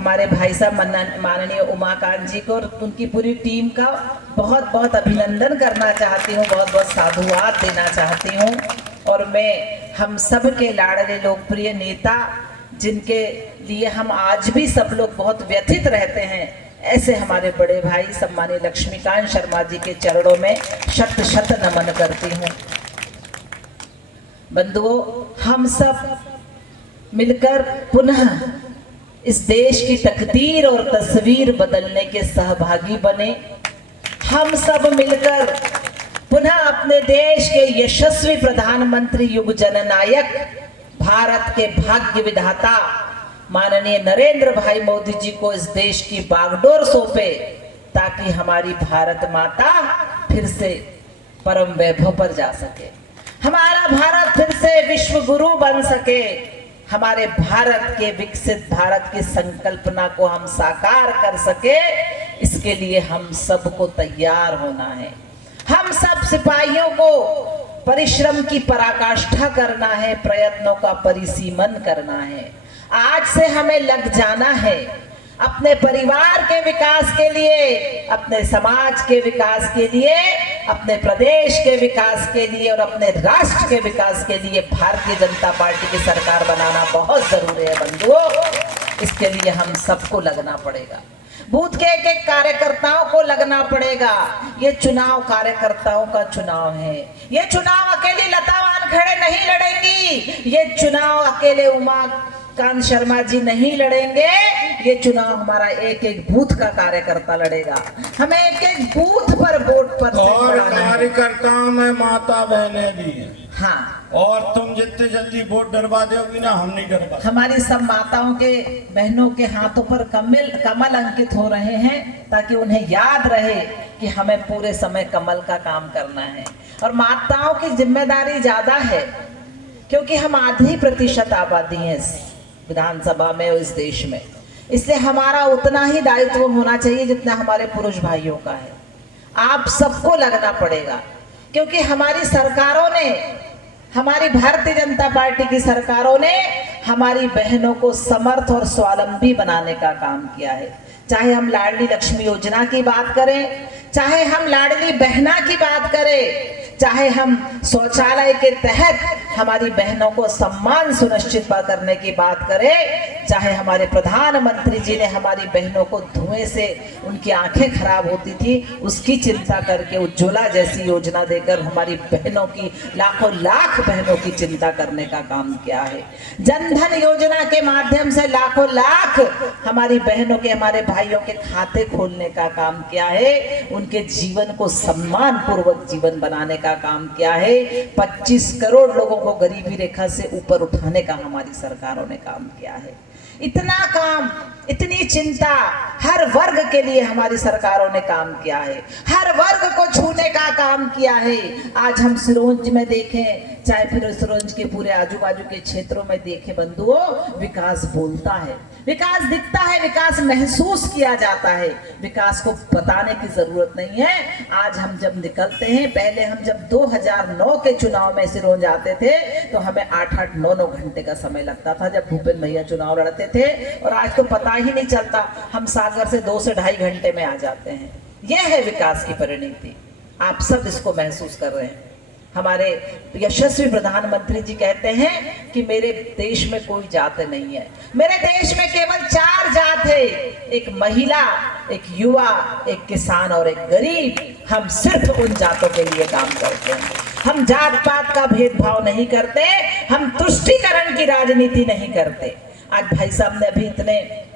हमारे भाई साहब माननीय उमाकांत जी को और उनकी पूरी टीम का बहुत बहुत अभिनंदन करना चाहती हूँ, बहुत बहुत साधुवाद देना चाहती हूँ। और मैं हम सब के लाडले लोकप्रिय नेता, जिनके लिए हम आज भी सब लोग बहुत व्यथित रहते हैं, ऐसे हमारे बड़े भाई सम्मानीय लक्ष्मीकांत शर्मा जी के चरणों में शत शत नमन करती हूँ। बंधुओं, हम सब मिलकर पुनः इस देश की तकदीर और तस्वीर बदलने के सहभागी बने। हम सब मिलकर पुनः अपने देश के यशस्वी प्रधानमंत्री, युग जननायक, भारत के भाग्य विधाता माननीय नरेंद्र भाई मोदी जी को इस देश की बागडोर सौंपे, ताकि हमारी भारत माता फिर से परम वैभव पर जा सके, हमारा भारत फिर से विश्व गुरु बन सके, हमारे भारत के विकसित भारत की संकल्पना को हम साकार कर सके। इसके लिए हम सबको तैयार होना है। हम सब सिपाहियों को परिश्रम की पराकाष्ठा करना है, प्रयत्नों का परिसीमन करना है। आज से हमें लग जाना है अपने परिवार के विकास के लिए, अपने समाज के विकास के लिए, अपने प्रदेश के विकास के लिए और अपने राष्ट्र के विकास के लिए भारतीय जनता पार्टी की सरकार बनाना बहुत जरूरी है बंधुओं। इसके लिए हम सबको लगना पड़ेगा, बूथ के एक एक कार्यकर्ताओं को लगना पड़ेगा। ये चुनाव कार्यकर्ताओं का चुनाव है। ये चुनाव अकेली लता वानखेड़े नहीं लड़ेंगी, ये चुनाव अकेले उमाकांत शर्मा जी नहीं लड़ेंगे, ये चुनाव हमारा एक एक बूथ का कार्यकर्ता लड़ेगा। हमें एक एक बूथ पर वोट पर और कार्यकर्ताओं में माता बहनें भी हैं। हाँ, और तुम जितने जल्दी वोट डरवा दोगी ना, हम नहीं डरवा। हमारी सब माताओं के, बहनों के हाथों पर कमल अंकित हो रहे हैं, ताकि उन्हें याद रहे कि हमें पूरे समय कमल का काम करना है। और माताओं की जिम्मेदारी ज्यादा है, क्योंकि हम आधी प्रतिशत आबादी है इस विधानसभा में और इस देश में। इसलिए हमारा उतना ही दायित्व होना चाहिए जितना हमारे पुरुष भाइयों का है। आप सबको लगना पड़ेगा, क्योंकि हमारी सरकारों ने, हमारी भारतीय जनता पार्टी की सरकारों ने हमारी बहनों को समर्थ और स्वावलंबी बनाने का काम किया है। चाहे हम लाडली लक्ष्मी योजना की बात करें, चाहे हम लाडली बहना की बात करें, चाहे हम शौचालय के तहत हमारी बहनों को सम्मान सुनिश्चित करने की बात करें, चाहे हमारे प्रधानमंत्री जी ने हमारी बहनों को धुएं से उनकी आंखें खराब होती थी उसकी चिंता करके उज्ज्वला जैसी योजना देकर हमारी बहनों की, लाखों लाख बहनों की चिंता करने का काम किया है। जनधन योजना के माध्यम से लाखों लाख हमारी बहनों के, हमारे भाइयों के खाते खोलने का काम किया है। उनके जीवन को सम्मान पूर्वक जीवन बनाने का काम किया है। 25 करोड़ लोगों को गरीबी रेखा से ऊपर उठाने का हमारी सरकारों ने काम किया है। इतना काम, इतनी चिंता हर वर्ग के लिए हमारी सरकारों ने काम किया है, हर वर्ग को छूने का काम किया है। आज हम सिरोंज में देखें, चाहे फिर सिरोंज के पूरे आजू बाजू के क्षेत्रों में देखें बंधुओं, विकास बोलता है, विकास दिखता है, विकास महसूस किया जाता है। विकास को बताने की जरूरत नहीं है। आज हम जब निकलते हैं, पहले हम जब 2009 के चुनाव में सिरोंज आते थे तो हमें 8-8, 9-9 घंटे का समय लगता था जब भूपेन भैया चुनाव लड़ते थे, और आज तो पता ही नहीं चलता, हम सागर से 2 से ढाई घंटे में आ जाते हैं। यह है विकास की परिणति। आप सब इसको महसूस कर रहे हैं। हमारे यशस्वी प्रधानमंत्री जी कहते हैं कि मेरे देश में कोई जात नहीं है, मेरे देश में केवल 4 जात है, एक महिला, एक युवा, एक किसान और एक गरीब। हम सिर्फ उन जातों के लिए काम करते हैं। हम जात पात का भेदभाव नहीं करते, हम तुष्टीकरण की राजनीति नहीं करते। आज भाई साहब ने अभी इतने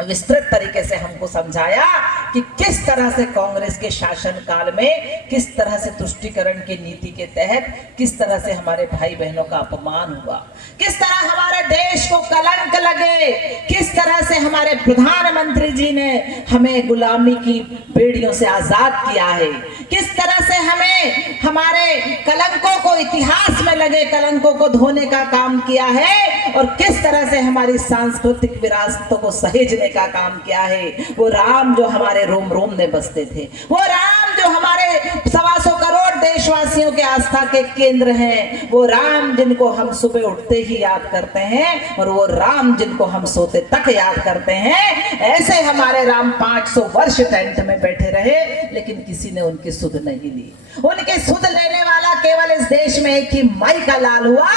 विस्तृत तरीके से हमको समझाया कि किस तरह से कांग्रेस के शासन काल में किस तरह से तुष्टीकरण की नीति के तहत किस तरह से हमारे भाई बहनों का अपमान हुआ, किस तरह हमारे देश को कलंक लगे, किस तरह से हमारे प्रधानमंत्री जी ने हमें गुलामी की बेड़ियों से आजाद किया है, किस तरह से हमें हमारे कलंकों को, इतिहास में लगे कलंकों को धोने का काम किया है, और किस तरह से हमारी सांस्कृतिक विरासतों को सहेजने का काम किया है। वो राम जो हमारे रोम रोम में बसते थे, वो राम जो हमारे 125 करोड़ देशवासियों के आस्था के केंद्र हैं, वो राम जिनको हम सुबह उठते ही याद करते हैं और वो राम जिनको हम सोते तक याद करते हैं। ऐसे हमारे राम 500 वर्ष टेंट में बैठे रहे, लेकिन किसी ने उनकी सुध नहीं ली। उनकी सुध लेने वाला केवल इस देश में एक ही माई का लाल हुआ,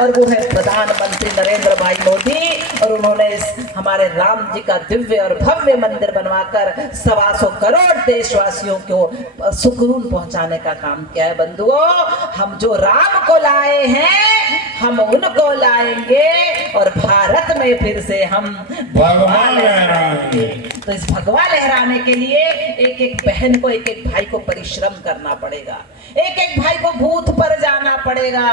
और वो है प्रधानमंत्री नरेंद्र भाई मोदी। और उन्होंने इस हमारे राम जी का दिव्य और भव्य मंदिर बनवाकर 125 करोड़ देशवासियों को सुकून पहुंचाने का काम किया है। बंधुओं, हम जो राम को लाए हैं, हम उनको लाएंगे और भारत में फिर से हम भगवा लहराएंगे। तो इस भगवा लहराने के लिए एक एक बहन को, एक एक भाई को परिश्रम करना पड़ेगा। एक एक भाई को बूथ पर जाना पड़ेगा,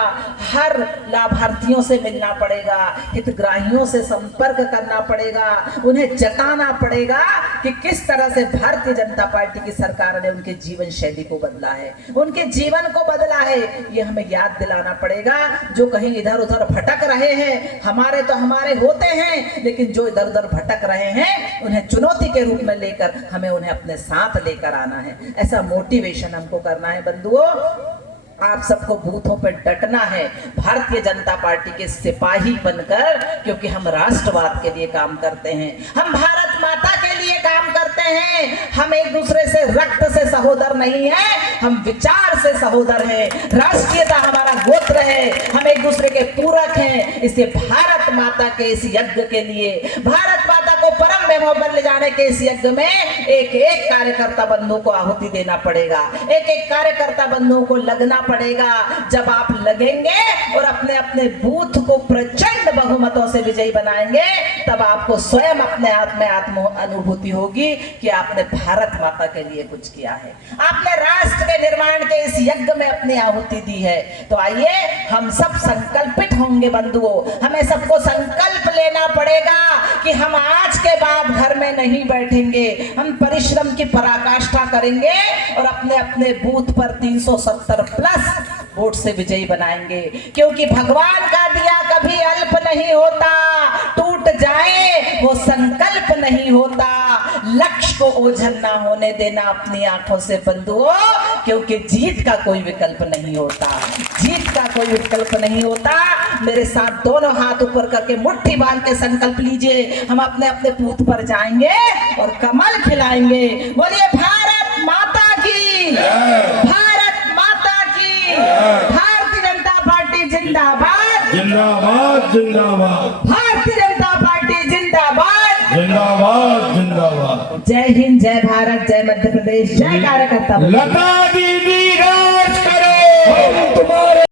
हर लाभार्थियों से मिलना पड़ेगा, हितग्राहियों से संपर्क करना पड़ेगा, उन्हें जताना पड़ेगा कि किस तरह से भारतीय जनता पार्टी की सरकार ने उनके जीवन शैली को बदला है, उनके जीवन को बदला है। ये हमें याद दिलाना पड़ेगा। जो कहीं इधर उधर भटक रहे हैं, हमारे तो हमारे होते हैं, लेकिन जो इधर उधर भटक रहे हैं, उन्हें चुनौती के रूप में लेकर हमें उन्हें अपने साथ लेकर आना है। ऐसा मोटिवेशन हमको करना है। बंधुओं, आप सबको बूथों पर डटना है, भारतीय जनता पार्टी के सिपाही बनकर, क्योंकि हम राष्ट्रवाद के लिए काम करते हैं, हम भारत माता के लिए काम करते हैं। हम एक दूसरे से रक्त से सहोदर नहीं है, हम विचार से सहोदर हैं। राष्ट्रीयता हमारा गोत्र है, हम एक दूसरे के पूरक हैं। इसलिए भारत माता के इस यज्ञ के लिए, भारत माता को परम वैभव पर ले जाने के इस यज्ञ में एक एक कार्यकर्ता बंधु को आहुति देना पड़ेगा, एक एक कार्यकर्ता बंधुओं को लगना पड़ेगा। जब आप लगेंगे और अपने अपने बूथ को प्रचंड बहुमतों से विजयी बनाएंगे, तब आपको स्वयं अपने आप में आत्म अनुभूति होगी कि आपने भारत माता के लिए कुछ किया है, आपने राष्ट्र के निर्माण के इस यज्ञ में अपनी आहुति दी है। तो आइए हम सब संकल्पित होंगे बंधुओं, हमें सबको संकल्प लेना पड़ेगा कि हम आज के बाद घर में नहीं बैठेंगे, हम परिश्रम की पराकाष्ठा करेंगे और अपने अपने बूथ पर 370 प्लस वोट से विजयी बनाएंगे। क्योंकि भगवान का दिया कभी अल्प नहीं होता, टूट जाए वो संकल्प नहीं होता। लक्ष्य को ओझल ना होने देना अपनी आंखों से बंधुओं, क्योंकि जीत का कोई विकल्प नहीं होता, जीत का कोई विकल्प नहीं होता। मेरे साथ दोनों हाथ ऊपर करके मुट्ठी बांध के संकल्प लीजिए, हम अपने अपने बूथ पर जाएंगे और कमल खिलाएंगे। बोलिए भारत माता की, भारत माता की, भारतीय जनता पार्टी जिंदाबाद, जिंदाबाद जिंदाबाद, भारतीय जनता पार्टी जिंदाबाद, जिंदाबाद जिंदाबाद। जय हिंद, जय भारत, जय मध्य प्रदेश, जय कार्यकर्ता। लता दीदी राज करे, हम तुम्हारे